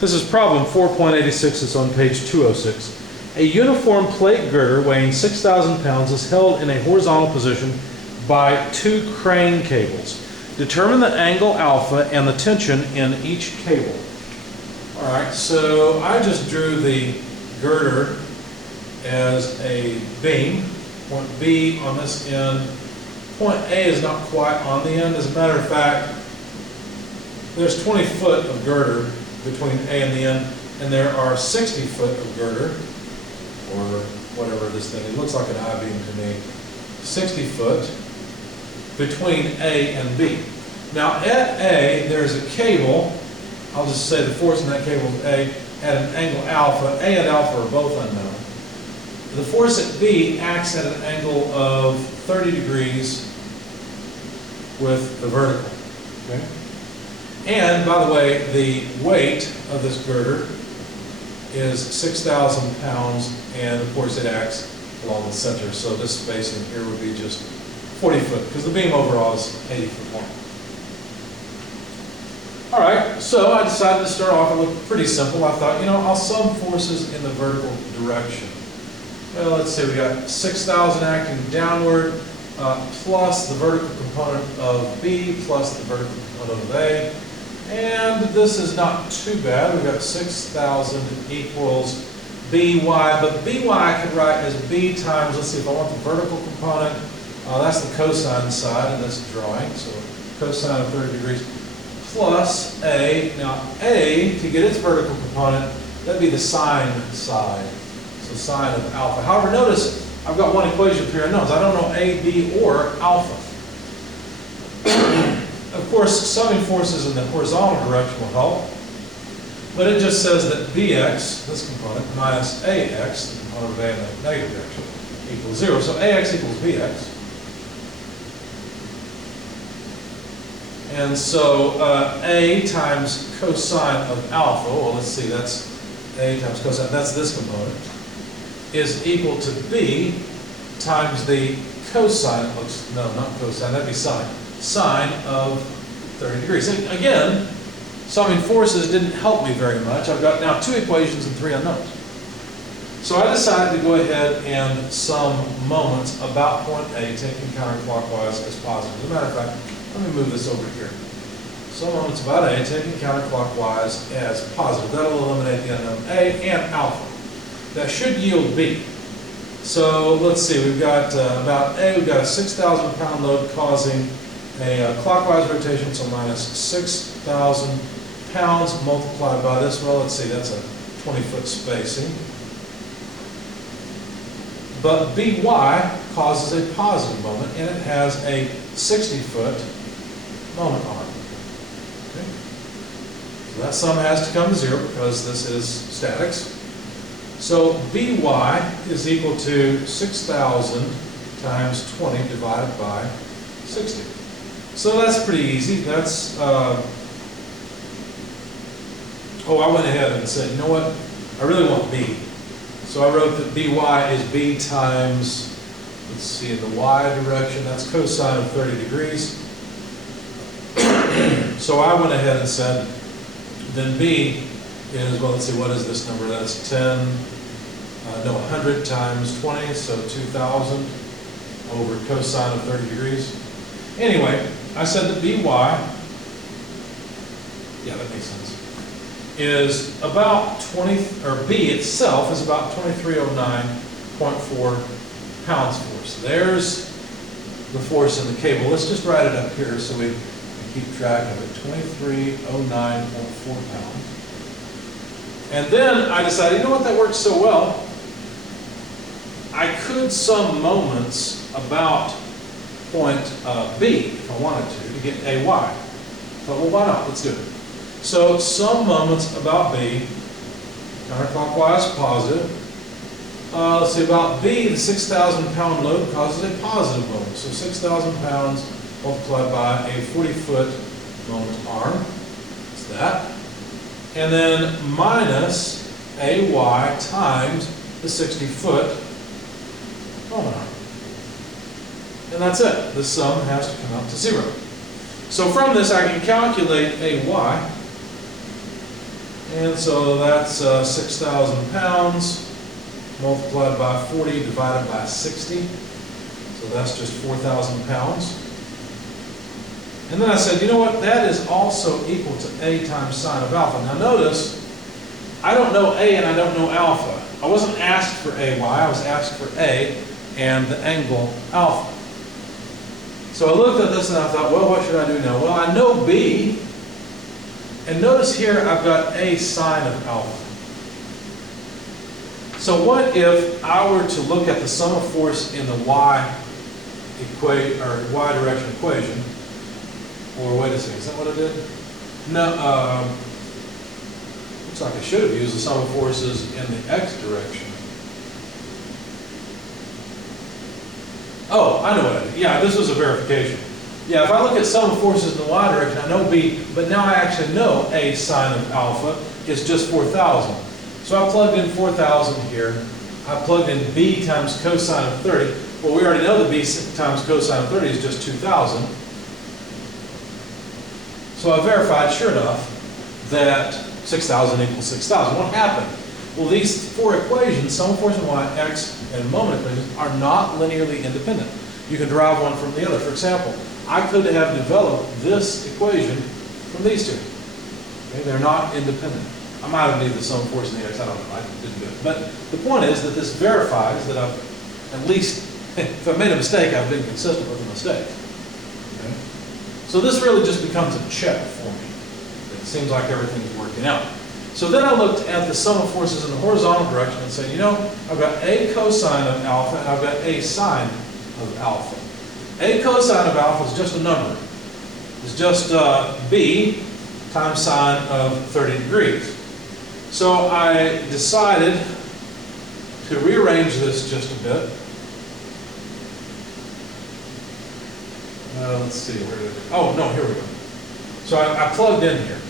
This is problem 4.86. It's on page 206. A uniform plate girder weighing 6,000 pounds is held in a horizontal position by two crane cables. Determine the angle alpha and the tension in each cable. All right, so I just drew the girder as a beam. Point B on this end. Point A is not quite on the end. As a matter of fact, there's 20 foot of girder between A and the end, and there are 60 foot of girder, or whatever this thing is. It looks like an I-beam to me. 60 foot between A and B. Now at A, there's a cable. I'll just say the force in that cable is A at an angle alpha. A and alpha are both unknown. The force at B acts at an angle of 30 degrees with the vertical. Okay? And by the way, the weight of this girder is 6,000 pounds, and of course it acts along the center. So this spacing here would be just 40 foot, because the beam overall is 80 foot long. All right, so I decided to start off. It looked pretty simple. I thought, I'll sum forces in the vertical direction. Well, let's see, we got 6,000 acting downward, plus the vertical component of B, plus the vertical component of A. And this is not too bad. We've got 6,000 equals BY, but BY I could write as B times, let's see, if I want the vertical component, that's the cosine side in this drawing, so cosine of 30 degrees, plus A. Now A, to get its vertical component, that'd be the sine side. So sine of alpha. However, notice I've got one equation of pure unknowns. I don't know A, B, or alpha. Of course, summing forces in the horizontal direction will help, but it just says that Bx, this component, minus Ax, the component of A in the negative direction, equals 0. So Ax equals Bx. And so A times cosine of alpha, well, let's see, that's A times cosine, that's this component, is equal to B times the cosine, no, not cosine, that'd be sine of 30 degrees. And again, summing forces didn't help me very much. I've got now two equations and three unknowns. So I decided to go ahead and sum moments about point A, taking counterclockwise as positive. As a matter of fact, let me move this over here. Sum moments about A, taking counterclockwise as positive. That'll eliminate the unknown A and alpha. That should yield B. So let's see, we've got about A, we've got a 6,000 pound load causing a clockwise rotation, so minus 6,000 pounds multiplied by this. Well, let's see, that's a 20-foot spacing. But BY causes a positive moment, and it has a 60-foot moment arm. Okay? So that sum has to come to 0 because this is statics. So BY is equal to 6,000 times 20 divided by 60. So that's pretty easy. That's, I went ahead and said, you know what? I really want B. So I wrote that BY is B times, let's see, in the Y direction, that's cosine of 30 degrees. So I went ahead and said, then B is, well, let's see, what is this number? That's 100 times 20, so 2,000 over cosine of 30 degrees. Anyway, I said that BY, yeah, that makes sense, is about 20, or B itself is about 2309.4 pounds force. There's the force in the cable. Let's just write it up here so we can keep track of it. 2309.4 pounds. And then I decided, you know what, that works so well, I could sum moments about point B if I wanted to get AY. I thought, well, why not? Let's do it. So sum moments about B, counterclockwise, positive. Let's see, about B, the 6,000 pound load causes a positive moment. So 6,000 pounds multiplied by a 40-foot moment arm. That's that. And then minus AY times the 60-foot moment arm. And that's it. The sum has to come out to 0. So from this I can calculate AY. And so that's 6,000 pounds multiplied by 40 divided by 60. So that's just 4,000 pounds. And then I said, you know what, that is also equal to A times sine of alpha. Now notice, I don't know A and I don't know alpha. I wasn't asked for AY, I was asked for A and the angle alpha. So I looked at this and I thought, well, what should I do now? Well, I know B, and notice here I've got A sine of alpha. So what if I were to look at the sum of force in the y direction equation, or wait a second, is that what I did? No, looks like I should have used the sum of forces in the x direction. Oh, I know what I did. Yeah, this was a verification. Yeah, if I look at sum of forces in the y direction, I know B, but now I actually know A sine of alpha is just 4,000. So I plugged in 4,000 here. I plugged in B times cosine of 30. Well, we already know that B times cosine of 30 is just 2,000. So I verified, sure enough, that 6,000 equals 6,000. What happened? Well, these four equations, sum of force in y, x, and moment equations, are not linearly independent. You can derive one from the other. For example, I could have developed this equation from these two. Okay, they're not independent. I might have needed the sum of force in the x, I don't know, I didn't do it. But the point is that this verifies that I've, at least, if I made a mistake, I've been consistent with the mistake. Okay? So this really just becomes a check for me. It seems like everything's working out. So then I looked at the sum of forces in the horizontal direction and said, you know, I've got A cosine of alpha and I've got A sine of alpha. A cosine of alpha is just a number. It's just B times sine of 30 degrees. So I decided to rearrange this just a bit. Let's see, where did it go? Oh, no, here we go. So I plugged in here.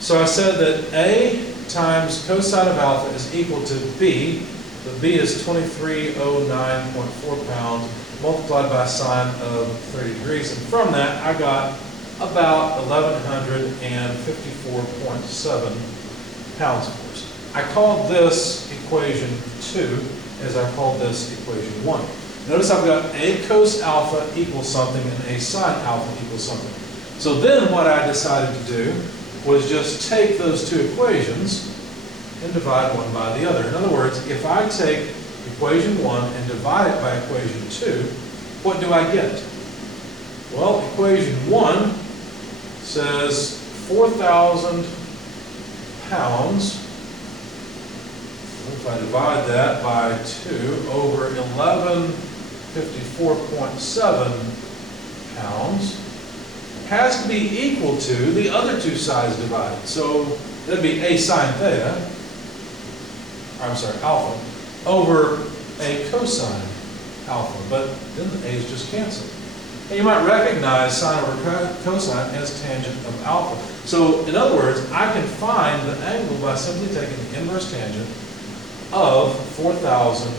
So I said that A times cosine of alpha is equal to B, but B is 2309.4 pounds multiplied by sine of 30 degrees. And from that, I got about 1,154.7 pounds force. I called this equation 2 as I called this equation 1. Notice I've got A cos alpha equals something and A sine alpha equals something. So then what I decided to do was just take those two equations and divide one by the other. In other words, if I take equation 1 and divide it by equation 2, what do I get? Well, equation 1 says 4,000 pounds. If I divide that by 2 over 1154.7 pounds, has to be equal to the other two sides divided. So that'd be A sine theta, alpha, over A cosine alpha. But then the A's just cancel. And you might recognize sine over cosine as tangent of alpha. So in other words, I can find the angle by simply taking the inverse tangent of 4,000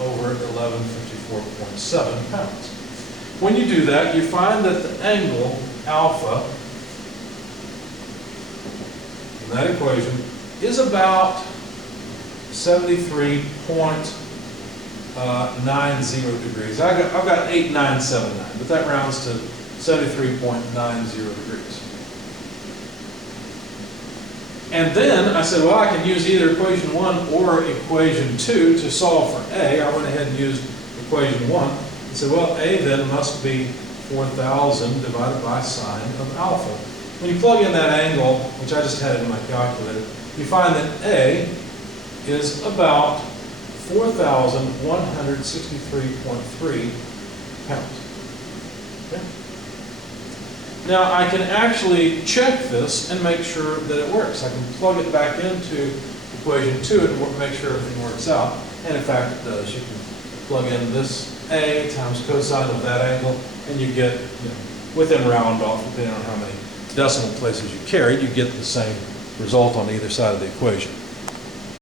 over 1154.7 pounds. When you do that, you find that the angle alpha in that equation is about 73.90 degrees. I've got 8979, but that rounds to 73.90 degrees. And then I said, well, I can use either equation 1 or equation 2 to solve for A. I went ahead and used equation 1. And said, well, A then must be 4,000 divided by sine of alpha. When you plug in that angle, which I just had in my calculator, you find that A is about 4,163.3 pounds. Okay? Now, I can actually check this and make sure that it works. I can plug it back into equation 2 and make sure everything works out. And in fact, it does. You can plug in this A times cosine of that angle, and you get, within round off, depending on how many decimal places you carried, you get the same result on either side of the equation.